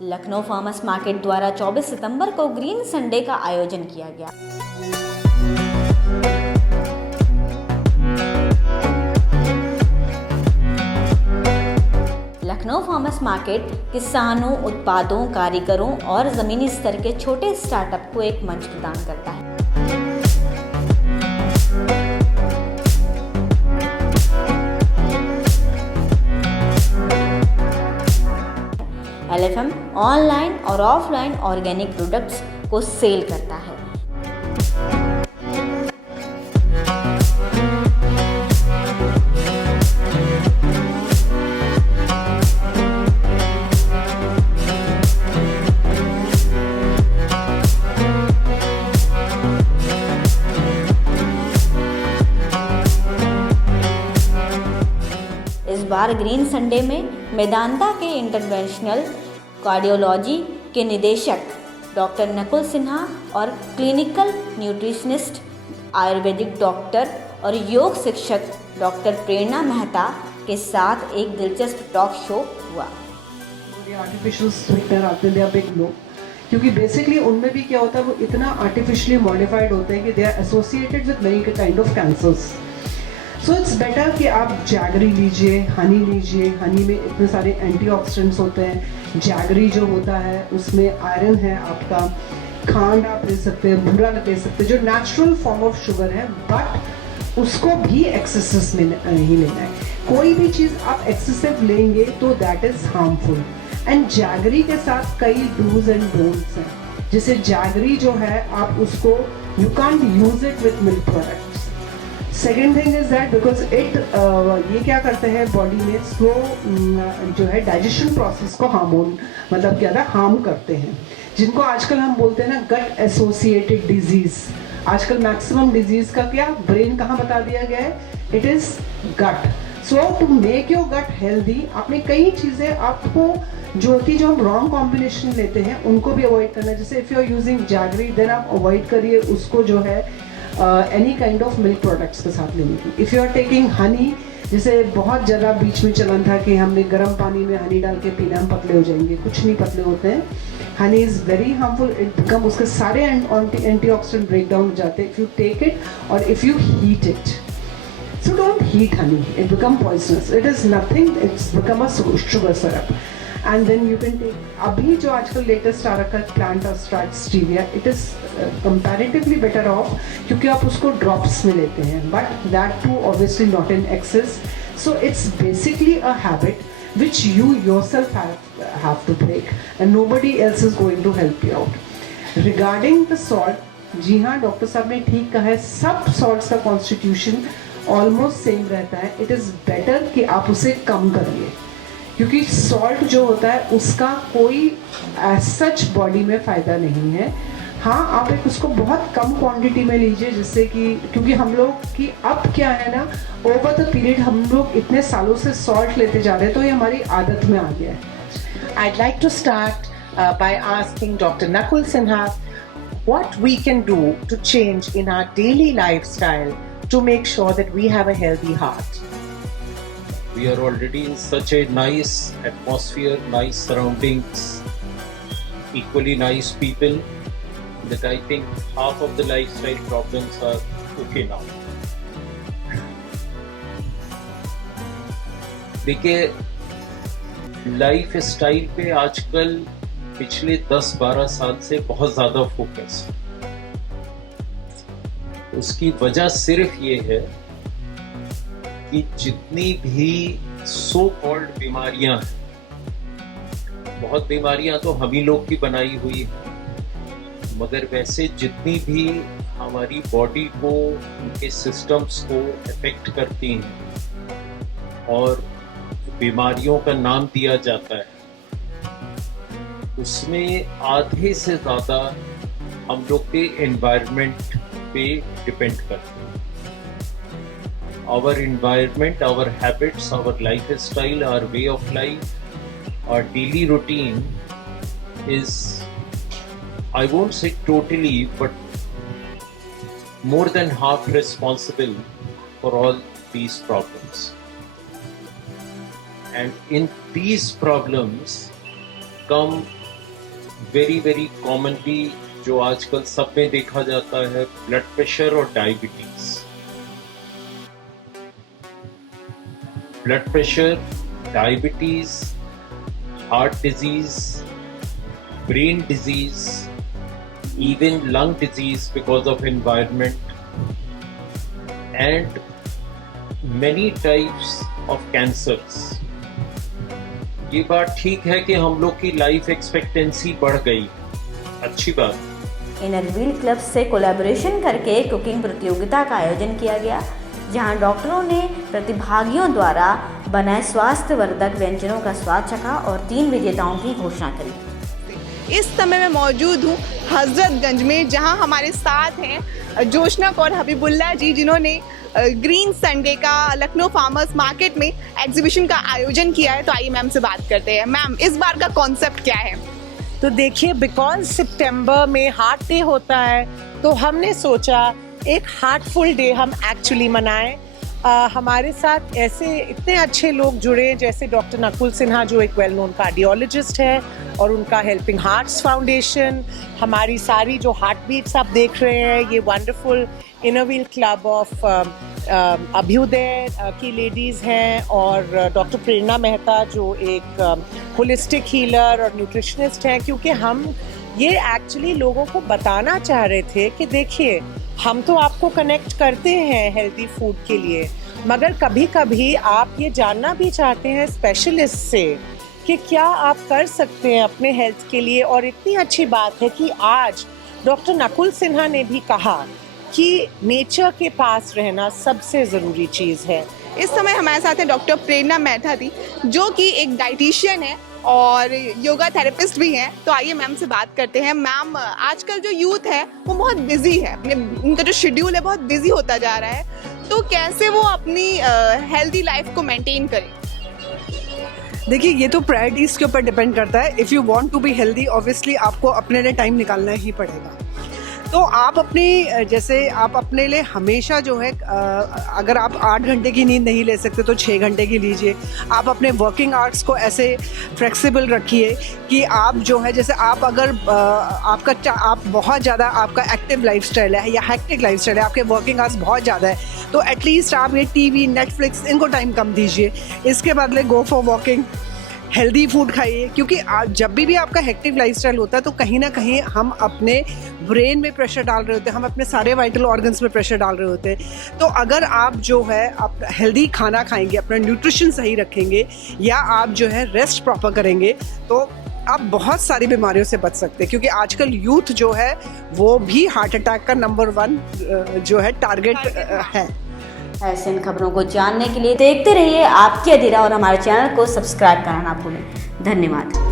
Lucknow farmers market द्वारा 24 सितंबर को green Sunday का आयोजन किया गया। लखनऊ फार्मर्स मार्केट किसानों, उत्पादों, कारीगरों और ज़मीनी स्तर के छोटे स्टार्टअप को एक मंच प्रदान करता है। LFM ऑनलाइन और ऑफलाइन ऑर्गेनिक प्रोडक्ट्स को सेल करता है। इस बार ग्रीन संडे में मेदांता के इंटरवेंशनल कार्डियोलॉजी के निदेशक डॉक्टर नकुल सिन्हा और क्लिनिकल न्यूट्रिशनिस्ट, आयुर्वेदिक डॉक्टर और योग शिक्षक डॉक्टर प्रेरणा मेहता के साथ एक दिलचस्प टॉक शो हुआ। आर्टिफिशियल स्वीटनर आते हैं बिग नो, क्योंकि बेसिकली उनमें भी क्या होता है, वो इतना आर्टिफिशियली मॉडिफाइड होते हैं कि they are associated with many kind of cancers. So it's better कि आप जैगरी लीजिए, हनी लीजिए। हनी में इतने सारे एंटीऑक्सीडेंट्स होते हैं। जैगरी जो होता है उसमें आयरन है आपका। खांड आप ले सकते हैं, बूरा ले सकते हैं, जो नेचुरल फॉर्म ऑफ शुगर है, बट उसको भी एक्सेसेस में नहीं लेना है। कोई भी चीज़ आप एक्सेसिव लेंगे तो that is harmful. And jaggery के साथ कई डूज एंड डोंट्स हैं। जैसे जैगरी जो है, आप उसको you can't use it with milk products. Second thing is that because it ये क्या करते हैं, बॉडी में स्लो जो है डाइजेशन प्रोसेस को मतलब क्या था, हार्म करते हैं, जिनको आजकल हम बोलते हैं ना गट एसोसिएटेड डिजीज। आजकल मैक्सिमम डिजीज का क्या ब्रेन कहाँ बता दिया गया है, it is gut. So to make your gut healthy, आपने कई चीजें आपको जो होती है, जो हम रॉन्ग कॉम्बिनेशन लेते हैं उनको भी अवॉइड करना है। जैसे if you are using jaggery, then आप अवॉइड करिए उसको जो है any kind of milk products के साथ लेने की। If you are taking honey, जैसे बहुत ज़्यादा बीच में चलन था कि हमने गर्म पानी में हनी डाल के पीना, हम पतले हो जाएंगे। कुछ नहीं पतले होते हैं। Honey is very harmful. It become, उसके सारे एंटीऑक्सीडेंट ब्रेक डाउन हो जाते हैं इफ़ यू टेक इट और if you heat it. So don't heat honey, it become poisonous. It is nothing, it's become a sugar syrup. And then you can take, अभी जो आजकल latest आ रखा है plant extract stevia, it is comparatively better off, क्योंकि आप उसको drops में लेते हैं, but that too obviously not in excess. So it's basically a habit which you yourself have to break and nobody else is going to help you out. Regarding the salt, जी हाँ, doctor साहब ने ठीक कहा है, सब salts का constitution almost same रहता है। इट इज़ बेटर कि आप उसे कम करिए, क्योंकि सॉल्ट जो होता है उसका कोई एज सच बॉडी में फ़ायदा नहीं है। हाँ, आप एक उसको बहुत कम क्वांटिटी में लीजिए, जिससे कि, क्योंकि हम लोग की अब क्या है ना, ओवर द पीरियड हम लोग इतने सालों से सॉल्ट लेते जा रहे हैं, तो ये हमारी आदत में आ गया है। I'd like to start by asking Dr. Nakul Sinha what we can do to change in our daily lifestyle to make sure that we have a healthy heart. We are already in such a nice atmosphere, nice surroundings, equally nice people, that I think half of the lifestyle problems are okay now. देखिए, life style पे आजकल पिछले 10-12 साल से बहुत ज़्यादा focus. उसकी वजह सिर्फ ये है कि जितनी भी सो कॉल्ड बीमारियां हैं, बहुत बीमारियां तो हम ही लोग की बनाई हुई है, मगर वैसे जितनी भी हमारी बॉडी को, उनके सिस्टम्स को अफेक्ट करती हैं और बीमारियों का नाम दिया जाता है, उसमें आधे से ज़्यादा हम लोग के एनवायरनमेंट पे डिपेंड करते हैं। Our environment, our habits, our life style, our way of life, our daily routine is, I won't say totally, but more than half responsible for all these problems. And in these problems come very very commonly जो आजकल सब में देखा जाता है, blood pressure और diabetes. Blood pressure, diabetes, heart disease, brain disease, even lung disease because of environment, and many types of cancers। ये बात ठीक है कि हम लोग की लाइफ एक्सपेक्टेंसी बढ़ गई, अच्छी बात। इनर व्हील क्लब से कोलैबोरेशन करके कुकिंग प्रतियोगिता का आयोजन किया गया, जहां डॉक्टरों ने प्रतिभागियों द्वारा बनाए स्वास्थ्यवर्धक व्यंजनों का स्वाद चखा और 3 विजेताओं की घोषणा करी। इस समय मैं मौजूद हूँ हजरतगंज में, जहाँ हमारे साथ हैं जोशना और हबीबुल्ला जी, जिन्होंने ग्रीन संडे का लखनऊ फार्मर्स मार्केट में एग्जीबिशन का आयोजन किया है। तो आइए मैम से बात करते हैं। मैम, इस बार का कॉन्सेप्ट क्या है? तो देखिए, बिकॉज सितंबर में हार्ट डे होता है, तो हमने सोचा एक हार्टफुल डे हम एक्चुअली मनाएं। हमारे साथ ऐसे इतने अच्छे लोग जुड़े, जैसे डॉक्टर नकुल सिन्हा जो एक वेल नोन कार्डियोलॉजिस्ट है, और उनका हेल्पिंग हार्ट्स फाउंडेशन, हमारी सारी जो हार्ट बीट्स आप देख रहे हैं, ये wonderful inner wheel club of Abhyudaya की लेडीज़ हैं, और डॉक्टर प्रेरणा मेहता जो एक होलिस्टिक हीलर और न्यूट्रिशनिस्ट हैं। क्योंकि हम ये एक्चुअली लोगों को बताना चाह रहे थे कि देखिए, हम तो आपको कनेक्ट करते हैं हेल्दी फूड के लिए, मगर कभी कभी आप ये जानना भी चाहते हैं स्पेशलिस्ट से कि क्या आप कर सकते हैं अपने हेल्थ के लिए। और इतनी अच्छी बात है कि आज डॉक्टर नकुल सिन्हा ने भी कहा कि नेचर के पास रहना सबसे ज़रूरी चीज़ है। इस समय हमारे साथ है डॉक्टर प्रेरणा मेहता जी, जो कि एक डाइटिशियन है और योगा थेरेपिस्ट भी हैं। तो आइए मैम से बात करते हैं। मैम, आजकल जो यूथ है वो बहुत बिजी है, अपने उनका जो शेड्यूल है बहुत बिजी होता जा रहा है, तो कैसे वो अपनी हेल्दी लाइफ को मेंटेन करें? देखिए, ये तो प्रायोरिटीज़ के ऊपर डिपेंड करता है। If you want to be healthy, obviously आपको अपने लिए टाइम निकालना ही पड़ेगा। तो आप अपनी, जैसे आप अपने लिए हमेशा जो है, अगर आप 8 घंटे की नींद नहीं ले सकते तो 6 घंटे की लीजिए। आप अपने वर्किंग आवर्स को ऐसे फ्लेक्सिबल रखिए कि आप जो है, जैसे आप अगर आप बहुत ज़्यादा आपका एक्टिव लाइफस्टाइल है या हेक्टिक लाइफस्टाइल है, आपके वर्किंग आवर्स बहुत ज़्यादा है, तो एटलीस्ट आप ये टीवी, नेटफ्लिक्स, इनको टाइम कम दीजिए। इसके बदले go for walking, healthy food खाइए। क्योंकि जब भी आपका हेक्टिव लाइफस्टाइल होता है तो कहीं ना कहीं हम अपने ब्रेन में प्रेशर डाल रहे होते हैं, हम अपने सारे वाइटल ऑर्गन्स में प्रेशर डाल रहे होते हैं। तो अगर आप जो है आप हेल्दी खाना खाएंगे, अपना न्यूट्रिशन सही रखेंगे, या आप जो है रेस्ट प्रॉपर करेंगे, तो आप बहुत सारी बीमारियों से बच सकते हैं। क्योंकि आजकल यूथ जो है वो भी हार्ट अटैक का नंबर 1 जो है टारगेट है। ऐसे इन खबरों को जानने के लिए देखते रहिए आपकी अधीरा, और हमारे चैनल को सब्सक्राइब करना ना भूलें। धन्यवाद।